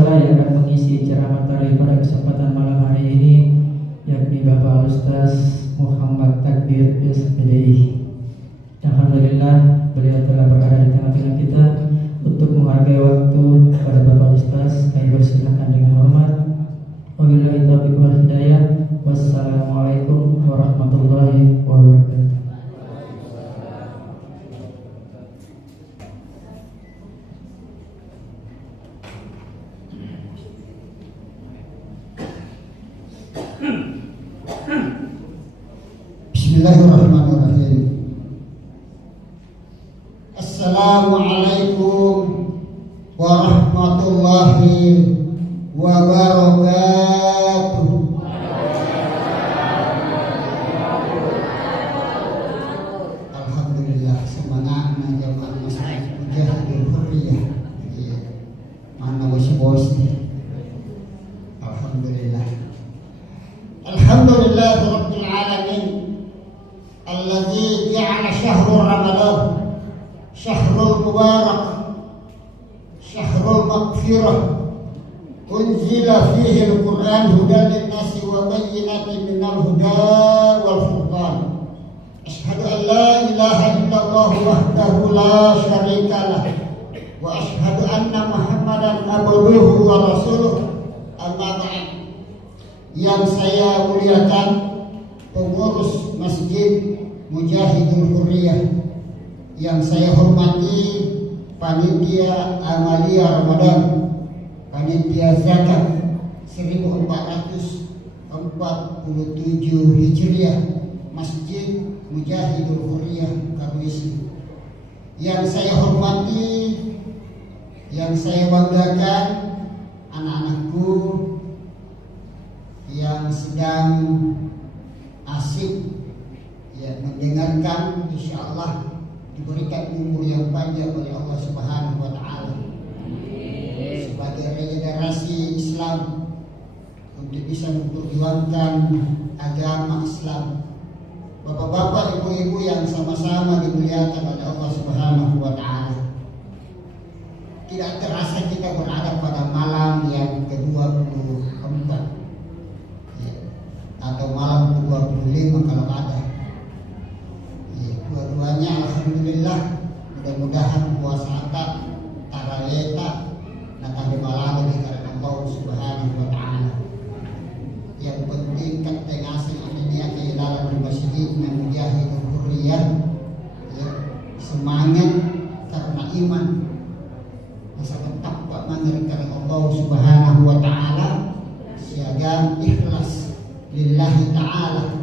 salah yang akan mengisi ceramah tadi pada kesempatan malam hari ini, yakni Bapak Ustaz Muhammad Takbir SPDI. Alhamdulillah beliau telah berada di tengah-tengah kita. Untuk menghargai waktu kepada Bapak Ustaz, kami persilakan dengan hormat. Wabillahi taufiq wal hidayah. Wassalamualaikum warahmatullahi wabarakatuh. Bismillahirrahmanirrahim. Assalamualaikum warahmatullahi wabarakatuh. Alhamdulillah, semangat menjawab masalah mujahidul hurriyah. Mana bos? Alhamdulillah. Alhamdulillah rabbil alamin. Alladzi ja'ala syahrul Ramadan syahrul mubarak syahrul maghfirah unzila fihi al-Qur'an hudan lin-nasi wa bayyinatin minal huda wal furqan. Asyhadu an la ilaha illallah wahdahu la syarika lah wa asyhadu anna Muhammadan abduhu wa rasuluh. Amma ba'd. Yang saya muliakan pengurus Masjid Mujahidul Hurriyah, yang saya hormati panitia Amalia Ramadan, panitia zakat 1447 Hijriah Masjid Mujahidul Hurriyah Karwisi. Yang saya hormati, yang saya banggakan anak-anakku yang sedang asik mendengarkan, insyaallah diberikan umur yang panjang oleh Allah Subhanahu wa taala sebagai regenerasi Islam untuk bisa memperjuangkan agama Islam. Bapak-bapak, ibu-ibu yang sama-sama dimuliakan oleh Allah Subhanahu wa taala. Tidak terasa kita berada pada malam yang ke-24 atau malam ke-25 kalau ada. Dua-duanya alhamdulillah, mudah-mudahan puasa tarawih natah dimalago di karena Allah Subhanahu wa taala. Yang penting katengasi ini ke dalam masjid Mujahidul Hurriyah, semangat karena iman, masa tetap Pak manggil karena Allah Subhanahu wa taala, siaga ikhlas lillahi ta'ala.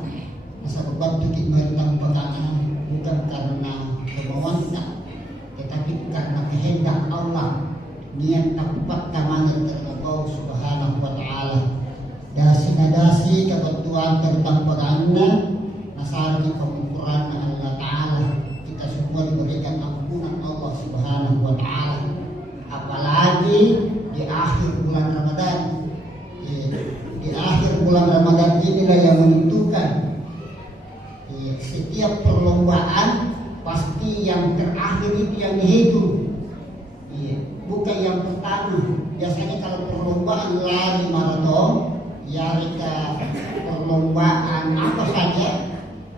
Masa membantu kita tanpa kangen, bukan karena kemauan kita, tetapi karena kehendak Allah. Niat tepat kamangan karena Allah Subhanahu wa taala. Dasi kebetulan tentang peranda nasarnya pengukuran Allah taala. Kita semua diberikan ampunan Allah Subhanahu wa taala. Apalagi di akhir bulan Ramadan. Di akhir bulan Ramadan inilah yang menentukan. Setiap perlombaan pasti yang terakhir itu yang dihitung, bukan yang pertama. Biasanya kalau perlombaan lari maraton, perlombaan apa saja,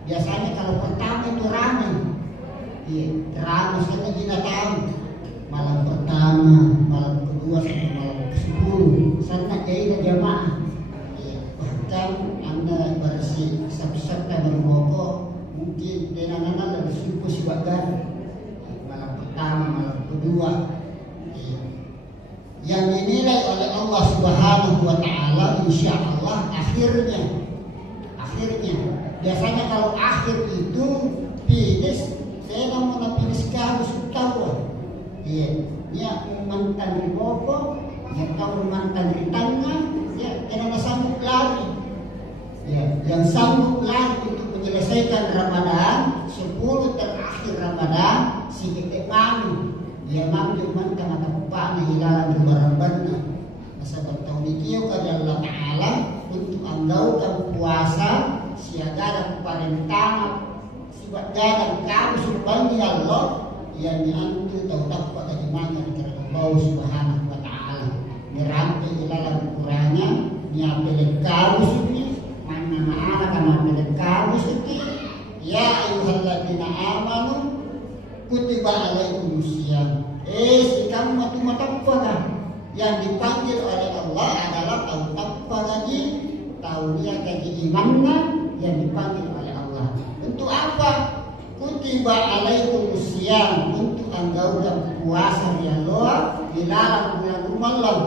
biasanya kalau pertama itu ramai. Ramai saja kita tahu. Malam pertama, malam kedua sampai malam ke-10, sana kaidah jamaah. Bahkan Anda bersih sabtu-sabtu berbokok, mungkin tenang-tenang dari suku sebagian malam pertama, malam kedua, yang dinilai oleh Allah Subhanahu wa taala, insyaallah akhirnya. Biasanya kalau akhir itu finish, saya mau finish harus tahu. Ya mantan di boko, ya tahu mantan di tengah, ya tidak sanggup lari. Yang sanggup lagi untuk menyelesaikan Ramadan 10 terakhir Ramadan si kita kami dia mampu mantap mata pupana hilalan di barang-barang masa bertahun ikiyo kepada Allah Ta'ala untuk andaukan puasa siaga parentana sibat jalan kami subhanahu Allah yang diantu tahu pada imannya di Allah Subhanahu wa taala. Nerang kamu suci, mana anak karena kamu suci. Ya ayyuhalladzina amanu kutiba alaikumusiyam. Si kamu matu-matu yang dipanggil oleh Allah adalah tahu takwa lagi, tahu dia keimanan yang dipanggil oleh Allah. Untuk apa? Kutiba alaikumusiyam, untuk anggaukan puasa di Allah dilarang bulan Ramadan.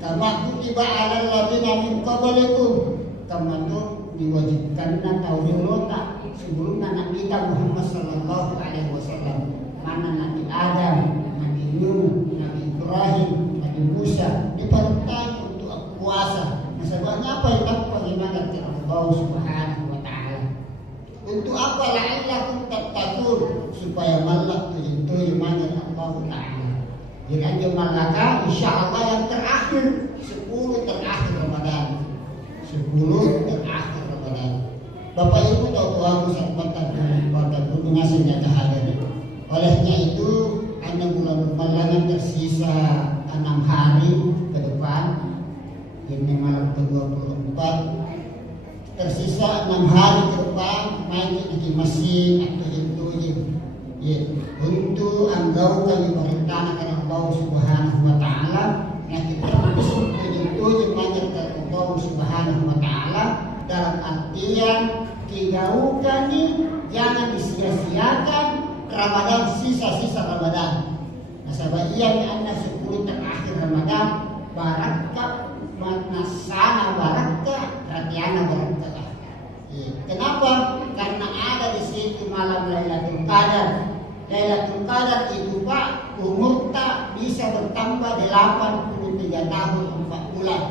Kama kutiba alal ladzina min qablikum, kama itu diwajibkan tahu dulu tak sebelum Nabi kita Muhammad sallallahu alaihi wasallam. Mana Nabi Adam, Nabi Nuh, Nabi Ibrahim, Nabi Musa diperintah untuk puasa. Sebabnya apa? Takwa iman kepada Allah Subhanahu wa taala. Untuk apa? La'allakum tattaqun, supaya malak itu iman kepada Allah taala. Jadi malaka insyaallah yang terakhir 10 terakhir Ramadan. 10 terakhir Ramadan. Bapak Ibu tahu sahabatan pada dunia senjata hadir. Olehnya itu ada bulan Ramadan tersisa 6 hari ke depan. Ini malam ke-24. Tersisa 6 hari ke depan main di masjid atau itu ya. Untuk anggau kami perintahkan Allah Subhanahu wa taala yang kita bersyukur itu dipanggil Allah Subhanahu wa taala dalam artian tinggalkan jangan disia-siakan Ramadan, sisa-sisa Ramadan. Nah, sahabat iya anna 10 terakhir Ramadan barakah manasana barakah ratiana barakah. Kenapa? Karena ada di situ malam Lailatul Qadar. Lailatul Qadar itu Pak umur tak bisa bertambah 83 tahun 4 bulan.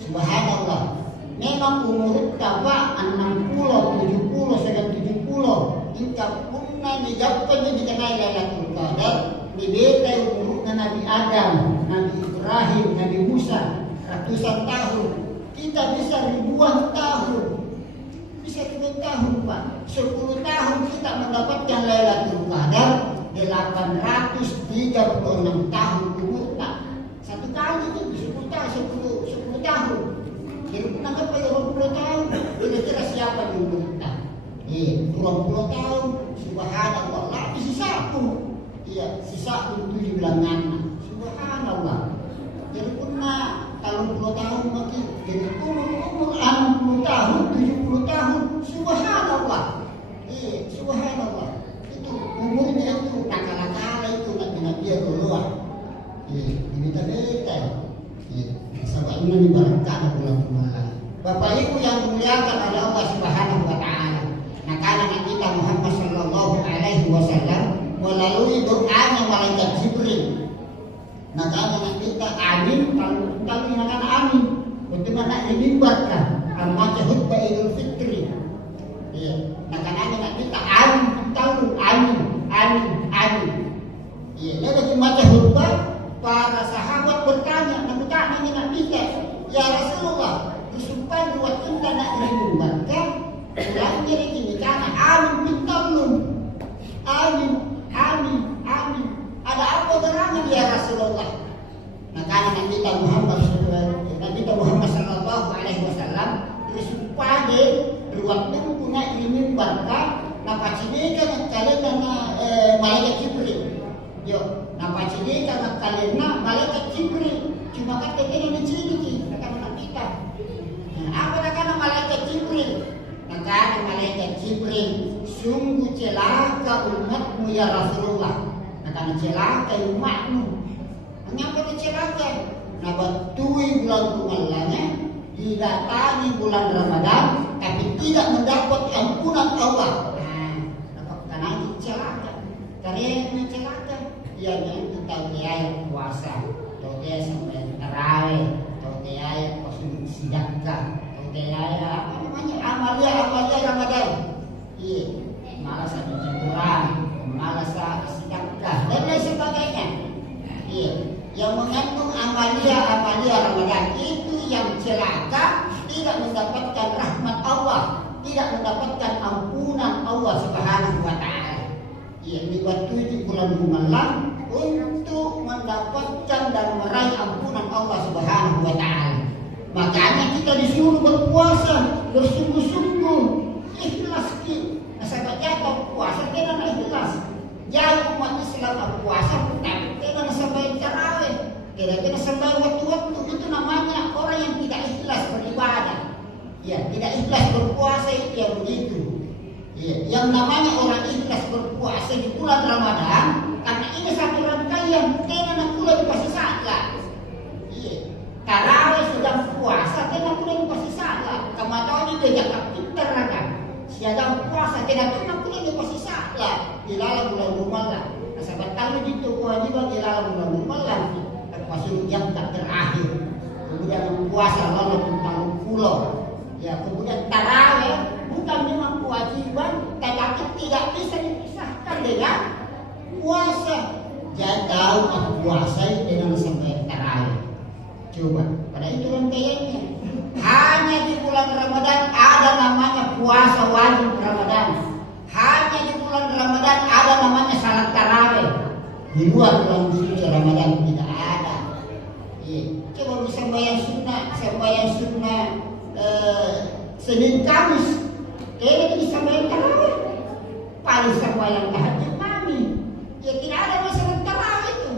Subhanallah. Memang umur tak Pak 60, 70, sedang 70. Jika punna digapanya dikenai Lailatul Qadar, dibeta umurnya Nabi Adam, Nabi Ibrahim, Nabi Musa, ratusan tahun. Kita bisa ribuan tahun. Bisa 2 tahun Pak. 10 tahun kita mendapatkan Lailatul Qadar, 836 tahun umur tak. Satu kali itu 10 tahun. Jadi menangkap 20 tahun. Kira-kira siapa yang umur tak? 20 tahun. Subhanallah. Lagi sisaku. Iya, sisaku 7 bulan. Subhanallah. Jadi pernah kalau 20 tahun makin jadi umur 60 tahun, 70 tahun. Subhanallah. Subhanallah. Itu umurnya itu nakala-nakala itu nabi keluar. Ini beta. Sahabat ini dibarakkan bulan Ramadan. Bapak Ibu yang dimuliakan oleh Allah Subhanahu wa taala. Nah, karena Nabi kita Muhammad sallallahu alaihi wasallam melalui doanya malaikat Jibril. Nah, karena Nabi kita amin, kalau nak amin, bagaimana dibaca al-Majah khutbah Idul Fitri. Nah, karena Nabi kita amin, tahu amin. Lalu baca khutbah, para sahabat bertanya, Nabi kita, ya Rasulullah, disumpah buat kita nak dibaca. Ulangnya ini karena amin pintalun. Amin. Ada apa gerangan ya Rasulullah? Nah, karena Nabi Muhammad sallallahu alaihi wasallam disumpah de ruwat punya ilmu barka napacini kalian malaikat Jibril. Napacini kalian malaikat Jibril. Cuma kata ini diciri karena kita. Apa karena malaikat Jibril? Karena malaikat Jibril sungguh celaka umatmu ya Rasulullah. Karena celaka umatmu. Mengapa celaka? Batui bulan Ramadan, didatangi bulan Ramadan, tapi tidak mendapat ampunan Allah. Karena itu celaka. Karena celaka. Ia itu tahu dia puasa, tahu dia sampai tarawih, tahu dia kosong sedekah. Apa namanya amalia Ramadan. Malas ada Quran, malas sedekah dan lain sebagainya. Yang mengandung amalia Ramadan itu yang celaka, tidak mendapatkan rahmat Allah, tidak mendapatkan ampunan Allah Subhanahu wa taala. Ini waktu di bulan Ramadan untuk mendapatkan dan meraih ampunan Allah Subhanahu wa taala. Makanya kita disuruh berpuasa bersungguh-sungguh, ikhlas ki. Sahabat jaga puasa tidak ikhlas. Jangan umat Islam berpuasa tapi tidak sampai tarawih, tidak sampai waktu-waktu, itu namanya orang yang tidak ikhlas beribadah. Ya, tidak ikhlas berpuasa itu yang begitu. Ya, yang namanya orang ikhlas berpuasa di bulan Ramadan karena ini satu rangkaian, tidak pula dikasih salah. Tarawih sudah puasa, tidak boleh dikasih salah. Kamu itu jaga pintar kan? Siapa puasa tidak boleh dikasih salah. Dilala bulan Ramadan. Sahabat tahu itu kewajiban dilala bulan Ramadan. Termasuk jam tak terakhir. Kemudian puasa lalu tentang pulau. Ya, kemudian tarawih bukan memang kewajiban, tetapi tidak bisa dipisahkan dengan puasa. Jangan tahu puasa itu dengan sampai tarawih. Coba, pada itu rangkaiannya. Hanya di bulan Ramadan ada namanya puasa wajib Ramadan. Hanya di bulan Ramadan ada namanya salat tarawih. Di luar bulan suci Ramadan tidak ada. Coba bisa sembahyang sunnah Senin Kamis. Ini bisa sembahyang tarawih. Paling sembahyang tahajud kami. Ya tidak ada masalah tarawih itu.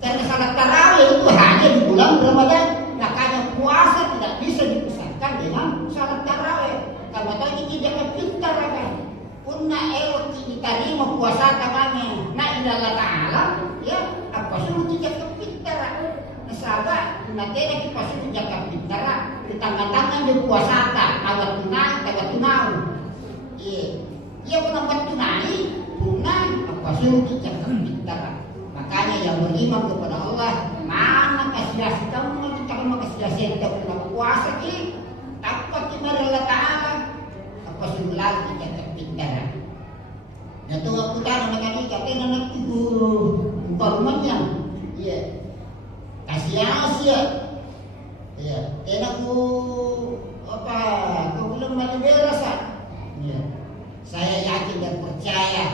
Karena salat tarawih itu hanya di bulan Ramadan. Makanya puasa tidak bisa dipisahkan dengan salat tarawih. Karena tadi tidak pintar kan. Punna elok diterima puasa tangannya. Nah indah Ta'ala ya apa suruh tidak kepintar. Sahabat, nanti kita suruh jaga pintar. Di tangan-tangan di puasa awat tunai. Iya pun tunai. Apa suruh tidak kepintar. Makanya yang beriman kepada Allah, mana kasih kamu kita mau kasih kita punya puasa ini, takut kepada Allah Taala, apa sudah kita kepintaran. Ya tu aku tahu nak kata nak tu umpamanya, ya kasih Asia, ya aku apa kau belum mati berasa, ya saya yakin dan percaya.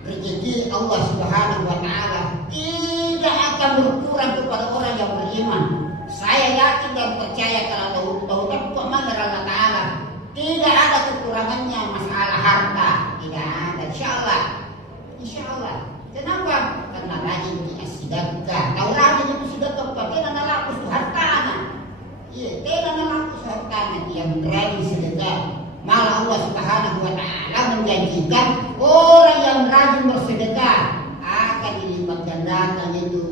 Rezeki Allah Subhanahu wa Ta'ala tidak akan berkurang kepada orang yang beriman. Saya yakin dan percaya kalau taubat kepada Allah Ta'ala tidak ada kekurangannya masalah harta, tidak ada. Insya Allah. Kenapa? Karena rajin sedekah. Kalau rajin itu sedekah, tidak ada lapus hartanya. Iya, tidak ada lapus hartanya yang rajin sedekah. Malah Allah Subhanahu wa Ta'ala menjanjikan orang yang rajin bersedekah akan dilipat gandakan itu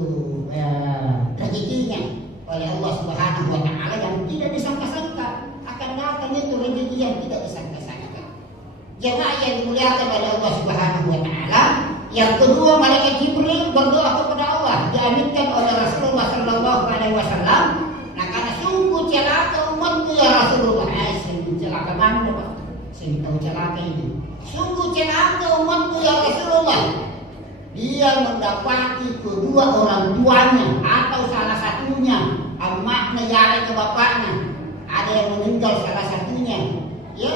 rezekinya oleh Allah Subhanahu wa Ta'ala yang tidak disangka-sangka, akan datang itu rezeki yang tidak disangka-sangka. Jemaah yang dimuliakan oleh Allah Subhanahu wa Ta'ala. Yang kedua, malaikat Jibril berdoa kepada Allah, diaminkan oleh Rasulullah sallallahu alaihi wasallam. Nah, karena sungguh celaka umatku ya Rasulullah. Celaka mana Pak? Saya tahu celaka ini. Sungguh celaka umatku ya Rasulullah. Dia mendapati kedua orang tuanya atau salah satunya, emaknya yare ke bapaknya. Ada yang meninggal salah satunya. Ya.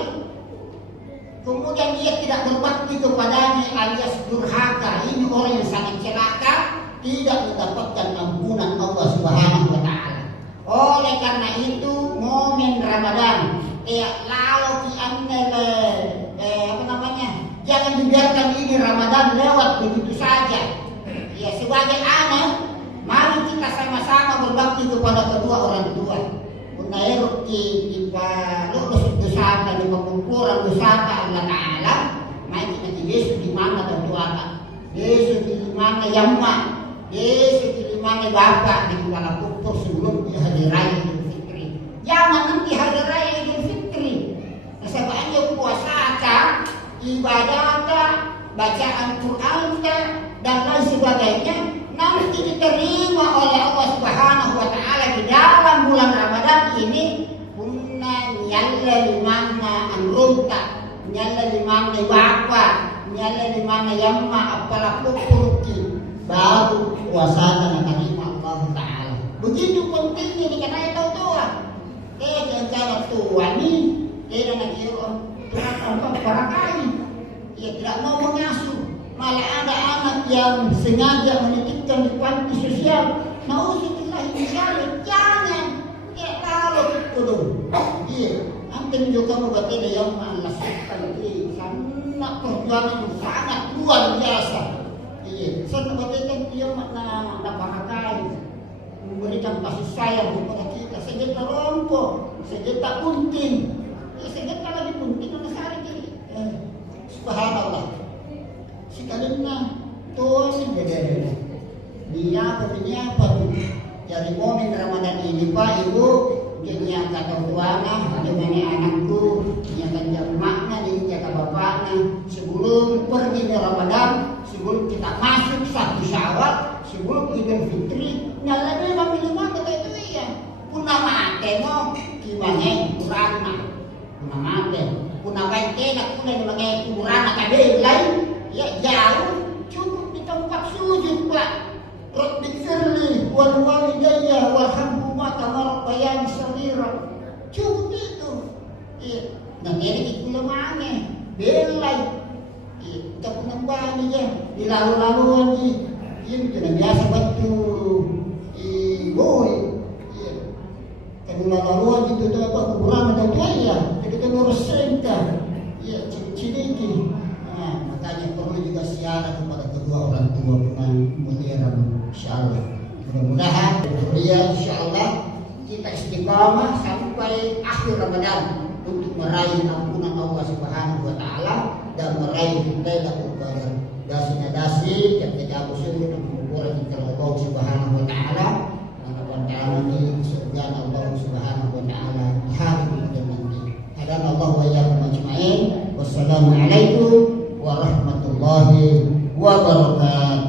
Kemudian dia tidak berbakti kepadanya alias durhaka. Ini orang yang sangat celaka, tidak mendapatkan ampunan Allah Subhanahu wa Ta'ala. Oleh karena itu momen Ramadan lalu jangan dibiarkan ini Ramadan lewat begitu saja. Ya, sebagai anak, mari kita sama-sama berbakti kepada kedua orang tua. Untuk di lulus dosa dan di pengumpulan dosa Allah Ta'ala. Mari kita di Yesus di mana tertua, Yesus di mana Yamma, Yesus di mana Bapak di kepala pupuk sebelum di hari raya Idul Fitri. Jangan nanti hari raya Idul Fitri. Sebabnya puasa ibadah, bacaan Quran dan lain sebagainya nanti diterima oleh Allah Subhanahu wa Ta'ala di dalam bulan Ramadan ini. Punna nyalla limana anrunta, nyalla limana bapa, nyalla limana yamma apalah pupurki, baru puasa dan terima Allah Ta'ala. Begitu pentingnya dikenai tahu-tahu. Jangan tua ni dia nak kira apa barangkali ia tidak mau mengasuh, malah ada anak yang sengaja menitipkan di panti sosial. Nauzubillah min dzalik. Jangan kalau kudu. Iya, antum juga berarti ada yang menasihkan ini sangat perjuangan sangat luar biasa. Iya, sangat berarti dia makna bahagia, memberikan kasih sayang kepada kita. Sejak terompo, sejak tak punting, sejak tak lagi punting anak hari ini. Subhanallah. Sekalinya Tuhan beda-beda. Dia apa tuh? Jadi momen Ramadan ini Pak Ibu, dia kata tuana, dengan anakku, dia akan makna, dia kata bapaknya. Sebelum pergi ke Ramadan, sebelum kita masuk 1 Syawal, sebelum Idul Fitri, nyala memang minuman kata itu ya. Punah mate no, gimana kurang punah mate, punah baik nak punah gimana kurang kabel lain, ya jauh, cukup di tempat sujud Pak. Rabbi firli wal walidayya warhamhuma kama rabbayani shaghira. Cukup itu. Nah ini kita mana? Belai. Tak pernah bani je. Di lalu-laluan je. Ini kena biasa batu. Boy. Kalau lalu-laluan itu tu apa kuburan atau kaya. Jadi kita ngurus sengkar. Cini-cini. Makanya perlu juga siaran kepada kedua orang tua dengan mulia insyaallah. Mudah-mudahan dia insyaallah kita istiqamah sampai akhir Ramadan untuk meraih ampunan Allah Subhanahu wa taala dan meraih Lailatul Qadar. Dasi yang tidak usul mengumpulkan kita Allah Subhanahu wa taala di surga Allah Subhanahu wa taala hari kemudian nanti. Hadan Allah wa iyyakum ajma'in. Wassalamualaikum warahmatullahi wabarakatuh.